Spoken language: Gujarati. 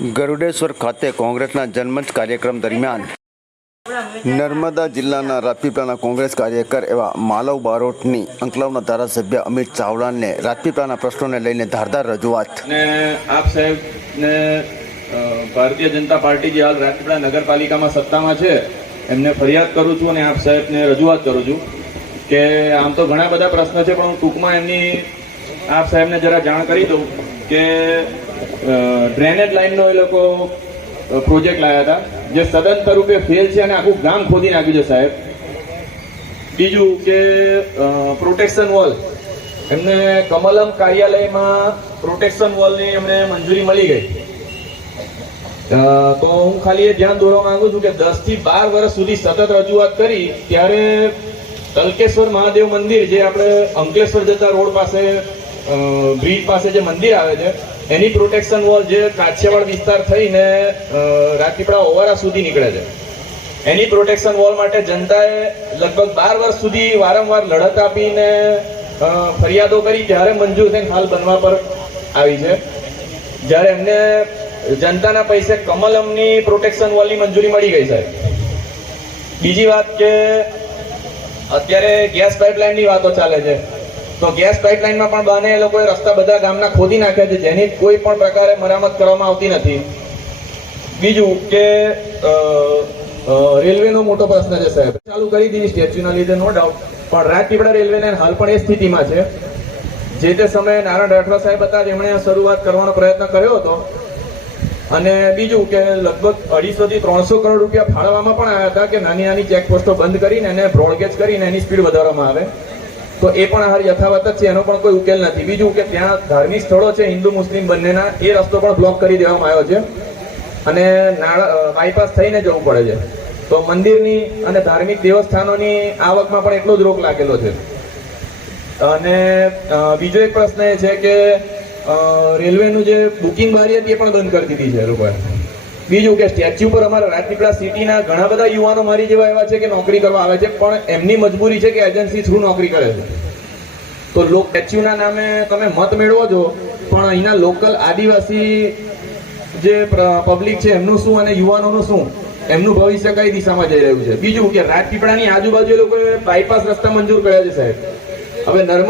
ગરુડેશ્વર ખાતે કોંગ્રેસના જનમંચ કાર્યક્રમ દરમિયાન નર્મદા જિલ્લાના રાજપીપળાના કોંગ્રેસ કાર્યકર એવા માલવ બારોટની અંકલાવના ધારાસભ્ય અમિત ચાવડાને રાજપીપળાના પ્રશ્નોને લઈને ધારદાર રજૂઆત. આપ સાહેબને ભારતીય જનતા પાર્ટી જે હાલ રાજપીપળા નગરપાલિકામાં સત્તામાં છે, એમને ફરિયાદ કરું છું અને આપ સાહેબને રજૂઆત કરું છું કે આમ તો ઘણા બધા પ્રશ્ન છે, પણ હું ટૂંકમાં એમની આપ સાહેબને જરા જાણ કરી દઉં કે ડ્રેનેજ લાઇનનો એ લોકો પ્રોજેક્ટ લાવ્યા હતા. જે સદંતર રૂપે ફેલ છે અને આખું ગામ ખોદી નાખ્યું છે સાહેબ. બીજું કે પ્રોટેક્શન વોલ એમને કમલમ કાર્યાલયમાં પ્રોટેક્શન વોલની એમને મંજૂરી મળી ગઈ. તો હું ખાલી એ ધ્યાન દોરવા માંગુ છું કે દસથી બાર વર્ષ સુધી સતત રજૂઆત કરી, ત્યારે તલકેશ્વર મહાદેવ મંદિર જે આપણે અંકલેશ્વર જતા રોડ પાસે બ્રિજ પાસે જે મંદિર આવે છે, એની પ્રોટેક્શન વોલ જે કાછિયાવાડ વિસ્તાર થઈને રાજપીપળા ઓવારા સુધી નીકળે છે. એની પ્રોટેક્શન વોલ માટે જનતાએ લગભગ બાર વર્ષ સુધી વારંવાર લડત આપીને ફરિયાદો કરી ત્યારે મંજૂર થઈને હાલ બનવા પર આવી છે. જ્યારે એમને જનતાના પૈસે કમલમની પ્રોટેક્શન વોલની મંજૂરી મળી ગઈ સાહેબ. બીજી વાત કે અત્યારે ગેસ પાઇપલાઇનની વાતો ચાલે છે. તો ગેસ પાઇપલાઇનમાં પણ બને એ લોકોએ રસ્તા બધા ગામના ખોદી નાખ્યા છે, જેની કોઈ પણ પ્રકારે મરામત કરવામાં આવતી નથી. બીજું કે રેલવેનો મોટો પ્રશ્ન છે સાહેબ. ચાલુ કરી દીધી સ્ટેચ્યુના લીધે, નો ડાઉટ પણ રાજપીપળા રેલવેને હાલ પણ એ સ્થિતિમાં છે. જે તે સમયે નારાયણ રાઠવા સાહેબ હતા જેમણે શરૂઆત કરવાનો પ્રયત્ન કર્યો હતો. અને બીજું કે લગભગ અઢીસો થી ત્રણસો કરોડ રૂપિયા ફાળવવામાં પણ આવ્યા હતા કે નાની નાની ચેકપોસ્ટો બંધ કરીને એને બ્રોડગેજ કરીને એની સ્પીડ વધારવામાં આવે. તો એ પણ હાલ યથાવત જ છે, એનો પણ કોઈ ઉકેલ નથી. બીજું કે ત્યાં ધાર્મિક સ્થળો છે, હિન્દુ, મુસ્લિમ બંનેના, એ રસ્તો પણ બ્લોક કરી દેવામાં આવ્યો છે. અને નાળા બાયપાસ થઈને જવું પડે છે. તો મંદિરની અને ધાર્મિક દેવસ્થાનોની આવકમાં પણ એટલો જ રોગ લાગેલો છે. અને બીજો એક પ્રશ્ન એ છે કે રેલવેનું જે બુકિંગ બારી હતી એ પણ બંધ કરી દીધી છે લોકોએ. બીજું કે સ્ટેચ્યુ પર અમારા રાજપીપળા સિટીના ઘણા બધા યુવાનો મારી જેવા એવા છે કે નોકરી કરવા આવે છે, પણ એમની મજબૂરી છે કે એજન્સી થ્રુ નોકરી કરે છે. તો લોક સ્ટેચ્યુના નામે તમે મત મેળવો છો, પણ અહીંના લોકલ આદિવાસી જે પબ્લિક છે, એમનું શું અને યુવાનોનું શું? એમનું ભવિષ્ય કઈ દિશામાં જઈ રહ્યું છે? બીજું કે રાજપીપળાની આજુબાજુ એ લોકોએ બાયપાસ રસ્તા મંજૂર કર્યા છે સાહેબ. હવે નર્મદા